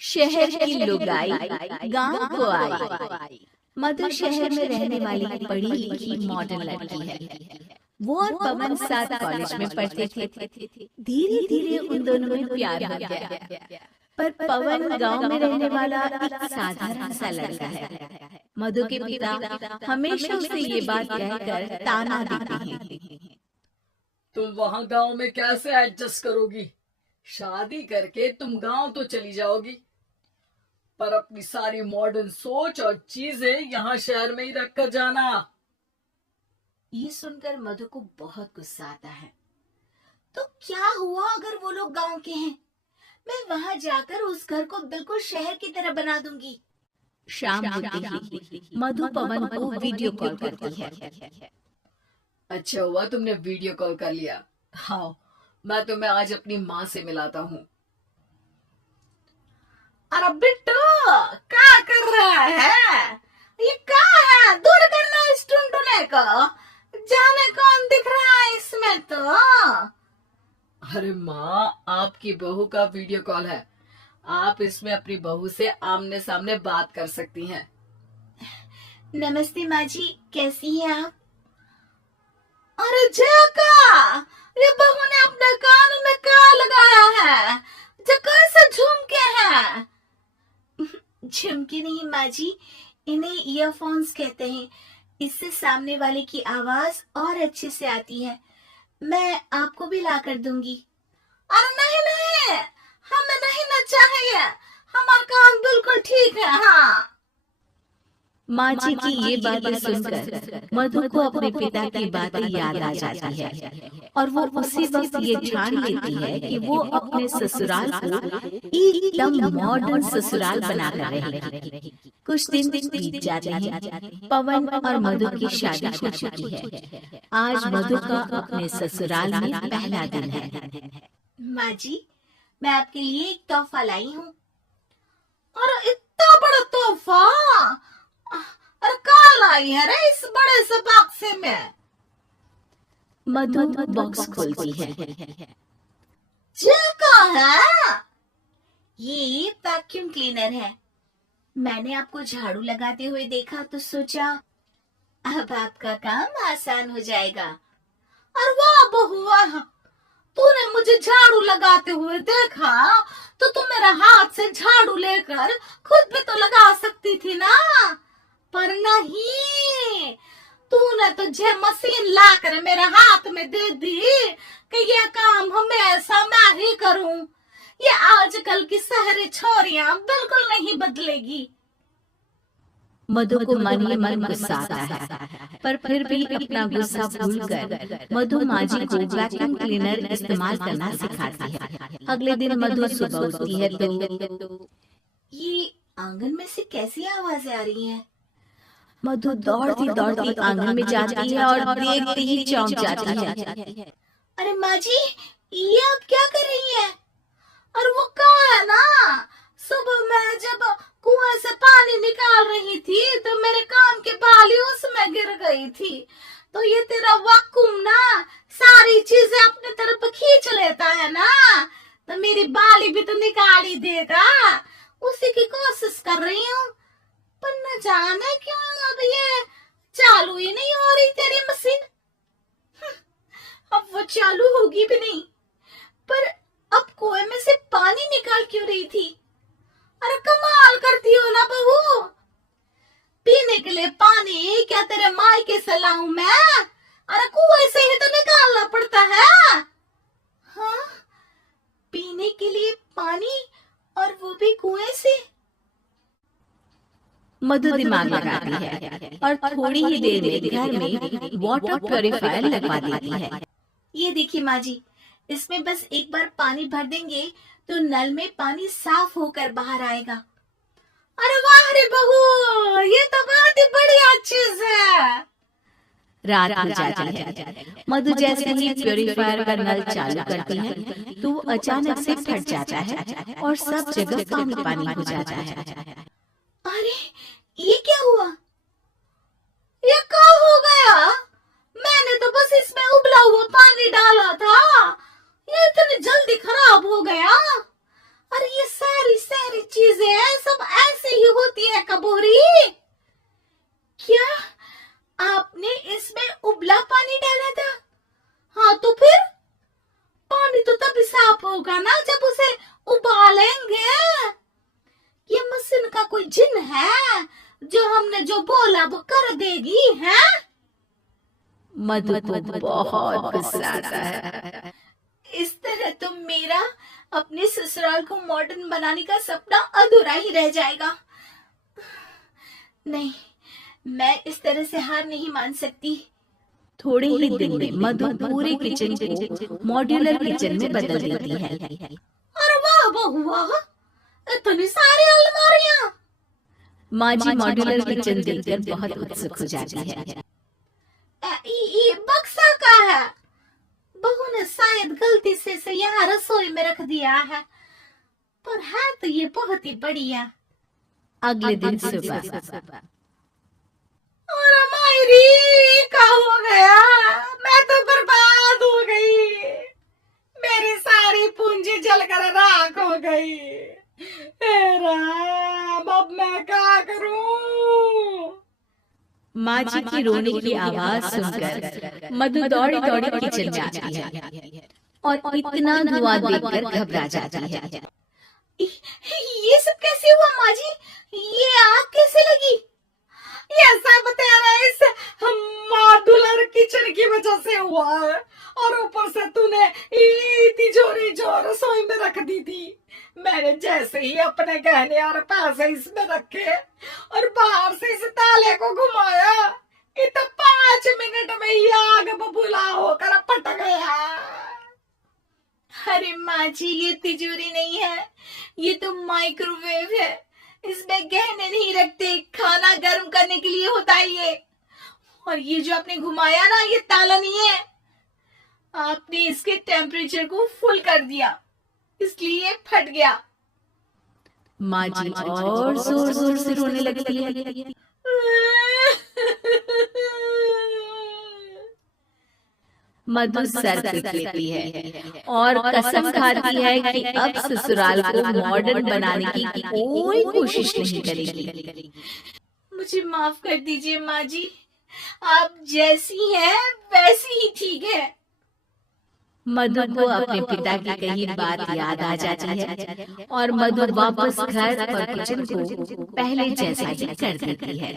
शहर की लुगाई गांव को आई। मधु शहर में रहने वाली पढ़ी लिखी मॉडर्न लड़की है। वो और पवन साथ कॉलेज में पढ़ते थे। धीरे धीरे उन दोनों में प्यार हो गया। पर पवन गांव में रहने वाला एक साधारण सा लड़का है। मधु के पिता हमेशा उसे ये बात कहकर ताना देते हैं। तुम वहां गांव में कैसे एडजस्ट करोगी? शादी करके तुम गांव तो चली जाओगी, पर अपनी सारी मॉडर्न सोच और चीजें यहाँ शहर में ही रख कर जाना। ये सुनकर मधु को बहुत गुस्सा आता है। तो क्या हुआ अगर वो लोग गांव के हैं? मैं वहां जाकर उस घर को बिल्कुल शहर की तरह बना दूंगी। शाम होते ही मधु पवन को वीडियो कॉल करती है। अच्छा हुआ तुमने वीडियो कॉल कर लिया। हाँ, मैं तुम्हें आज अपनी माँ से मिलाता हूँ। अरे बिट्टू, क्या कर रहा है? ये क्या है? दूर करना इस टुनटुने को। जाने कौन दिख रहा है इसमें तो। अरे माँ, आपकी बहू का वीडियो कॉल है। आप इसमें अपनी बहू से आमने सामने बात कर सकती हैं। नमस्ते माँ जी, कैसी हैं आप? अरे जका, ये बहू ने अपने कान में क्या लगाया है? जका से झुमके हैं। झुमके नहीं माँ जी, इन्हें ईयरफोन्स कहते हैं। इससे सामने वाले की आवाज और अच्छे से आती है। मैं आपको भी ला कर दूंगी। अरे नहीं नहीं, हमें नहीं ना चाहिए। हमारा कान बिल्कुल ठीक है। हाँ। माँ जी की ये बातें सुनकर मधु को अपने पिता की बातें याद आ जाती है और वो उसी वक्त ये ठान लेती है कि वो अपने ससुराल को एकदम मॉडर्न ससुराल बनाकर रहेगी। कुछ दिन बीत जाते हैं। पवन और मधु की शादी हो चुकी है। आज मधु का अपने ससुराल में पहला दिन है। माँ जी, मैं आपके लिए एक तोहफा लाई हूँ। और इतना बड़ा तोहफा? अरे कहाँ लाई है रे इस बड़े से बक्से में? मधु बॉक्स खोलती है। ये क्या है? ये वैक्यूम क्लीनर है। मैंने आपको झाड़ू लगाते हुए देखा तो सोचा अब आपका काम आसान हो जाएगा। और वाह बहू वाह, तूने मुझे झाड़ू लगाते हुए देखा तो तू मेरा हाथ से झाड़ू लेकर खुद भी तो लगा सकती थी ना। पर नहीं, तूने तो जे मशीन लाकर मेरे हाथ में दे दी कि ये काम हमेशा मैं ही करूं। ये आजकल की शहरी छोरियां बिल्कुल नहीं बदलेगी। मधु को मन ही मन गुस्सा आता है, पर फिर भी अपना गुस्सा भूलकर मधु माँ जी को वैक्यूम क्लीनर इस्तेमाल करना सिखाती है। अगले दिन मधु सुबह उठती है तो ये आंगन में से कैसी आवाजें आ रही हैं? मधु दौड़ती दौड़ती आंगन में जाती है और देखते ही चौंक जाती है। अरे माँ जी, ये आप क्या कर रही है? और वो कहाँ है ना? सुबह मैं जब कुआं से पानी निकाल रही थी तो मेरे कान की बाली उसमें गिर गई थी। तो ये तेरा वैक्यूम ना सारी चीजें अपने तरफ खींच लेता है ना, तो मेरी बाली भी तो निकाल ही देगा। उसी की कोशिश कर रही हूँ, पर न जाने क्यों अब ये चालू ही नहीं हो रही तेरी मशीन। अब वो चालू होगी भी नहीं। पर अब कुएं में से पानी निकाल क्यों रही थी? अरे कमाल करती हो ना बहू। पीने के लिए पानी क्या तेरे मायके से लाऊं मैं? अरे कुएं से ही तो निकालना पड़ता है। हाँ, पीने के लिए पानी और वो भी कुएं से। मधु दिमाग लगाती है और थोड़ी ही देर में घर में वाटर प्यूरिफायर लगवा देती है। ये देखिए माँ जी, इसमें बस एक बार पानी भर देंगे तो नल में पानी साफ होकर बाहर आएगा। अरे वाह रे बहू, ये तो बहुत ही बढ़िया चीज है। रात हो जाती है। मधु जैसे ही प्यूरिफायर का नल चालू करती है तो वो अचानक से फट जाता है और सब जगह पानी पानी हो जाता है। अरे ये क्या हुआ? ये क्या हो गया? मैंने तो बस इसमें उबला हुआ पानी डाला था, ये इतनी जल्दी खराब हो गया। अरे ये सारी सारी चीजें है जो हमने जो बोला वो कर देगी है? मधु को बहुत गुस्सा आता है। इस तरह तो मेरा अपने ससुराल को मॉडर्न बनाने का सपना अधूरा ही रह जाएगा। नहीं, मैं इस तरह से हार नहीं मान सकती। थोड़े ही दिन में मधु पूरे किचन को मॉड्यूलर किचन में बदल देती है। अरे वाह बहुआ, इतनी सारी अलमारियां। माँ जी मॉड्यूलर किचन देखकर बहुत उत्सुक हो जाती है। ये बक्सा का है। बहू ने शायद गलती से यहाँ रसोई में रख दिया है, पर है तो ये बहुत ही बढ़िया। अगले दिन सुबह और मायरी क्या हो गया? मैं तो बर्बाद हो गई। मेरी सारी पूंजी जलकर राख हो गई। हे राम, अब मैं क्या करूं? माँ जी की रोने की आवाज सुनकर मधु दौड़ी दौड़ी किचन में आती है और इतना धुआं देखकर घबरा जाती है। ये सब कैसे हुआ माँ जी? ये आग कैसे लगी? ये सब तेरा इस मॉड्यूलर किचन की वजह से हुआ है, और ऊपर से तूने तिजोरी जो रसोई में रख दी थी। मैंने जैसे ही अपने गहने और पैसे इसमें रखे और बाहर से इस ताले को घुमाया, ये तो 5 मिनट में ही आग बबूला होकर पट गया। अरे माँ जी, ये तिजोरी नहीं है, ये तो माइक्रोवेव है। इसमें गहने नहीं रखते, खाना गर्म करने के लिए होता है ये। और ये जो आपने घुमाया ना, ये ताला नहीं है, आपने इसके टेम्परेचर को फुल कर दिया, इसलिए फट गया। माँ जी और जोर जोर से रोने लगती है। मधु सर पीट लेती है और कसम खाती है कि अब ससुराल को मॉडर्न बनाने की कोई कोशिश नहीं करेगी। मुझे माफ कर दीजिए माँ जी, आप जैसी हैं वैसी ही ठीक है। मधु को अपने पिता की कही बात याद आ जाती है और मधु वापस घर और किचन को पहले जैसा ही कर देती है।